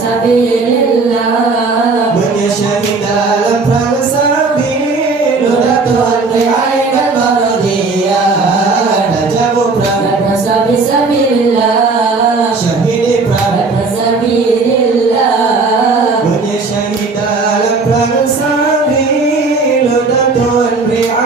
sabilillah. Menyasyari dalam perang sabilillah ri'ai dan maradiyah dan jamu perang Sabilillah. syahidi perang Sabilillah. menyasyari dalam perang sabilillah ri'ai